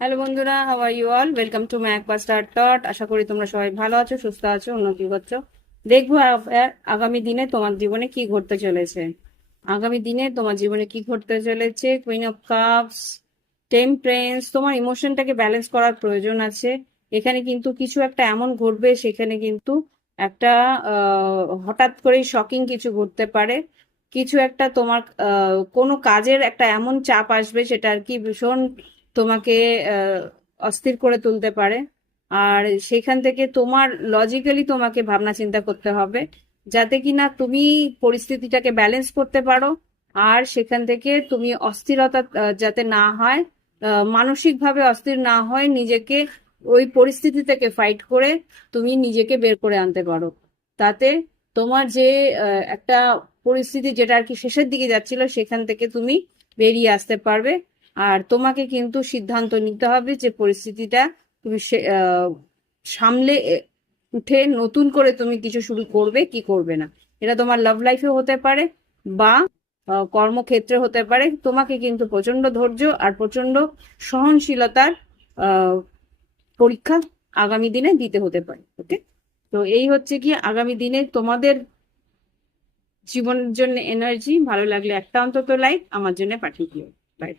Hello বন্ধুরা, how are you all? Welcome to mac buster টট। আশা করি তোমরা সবাই ভালো আছো, সুস্থ আছো, উন্নতি করছো। দেখবো আগামী দিনে তোমার জীবনে কি ঘটতে চলেছে। আগামী দিনে তোমার জীবনে কি ঘটতে চলেছে? Queen of cups, temperance. তোমার ইমোশনটাকে ব্যালেন্স করার প্রয়োজন আছে। এখানে কিন্তু কিছু একটা এমন ঘটবে, সেখানে কিন্তু একটা হঠাৎ করেই শকিং কিছু ঘটতে পারে। কিছু একটা তোমার কোনো কাজের একটা এমন চাপ আসবে, সেটা আর কি ভীষণ তোমাকে আহ, অস্থির করে তুলতে পারে। আর সেখান থেকে তোমার লজিক্যালি তোমাকে ভাবনা চিন্তা করতে হবে, যাতে কিনা তুমি পরিস্থিতিটাকে ব্যালেন্স করতে পারো। আর সেখান থেকে তুমি অস্থিরতা যাতে না হয়, মানসিকভাবে অস্থির না হয়, নিজেকে ওই পরিস্থিতি থেকে ফাইট করে তুমি নিজেকে বের করে আনতে পারো। তাতে তোমার যে একটা পরিস্থিতি যেটা আর কি শেষের দিকে যাচ্ছিল, সেখান থেকে তুমি বেরিয়ে আসতে পারবে। আর তোমাকে কিন্তু সিদ্ধান্ত নিতে হবে যে পরিস্থিতিটা তুমি সামলে উঠে নতুন করে তুমি কিছু শুরু করবে কি করবে না। এটা তোমার লাভ লাইফে হতে পারে বা কর্মক্ষেত্রে হতে পারে। তোমাকে কিন্তু প্রচন্ড ধৈর্য আর প্রচন্ড সহনশীলতার আহ, পরীক্ষা আগামী দিনে দিতে হতে পারে। ওকে, তো এই হচ্ছে কি আগামী দিনে তোমাদের জীবনের জন্য এনার্জি। ভালো লাগলে একটা অন্তত লাইক আমার জন্য পাঠিয়ে দিও। বাই।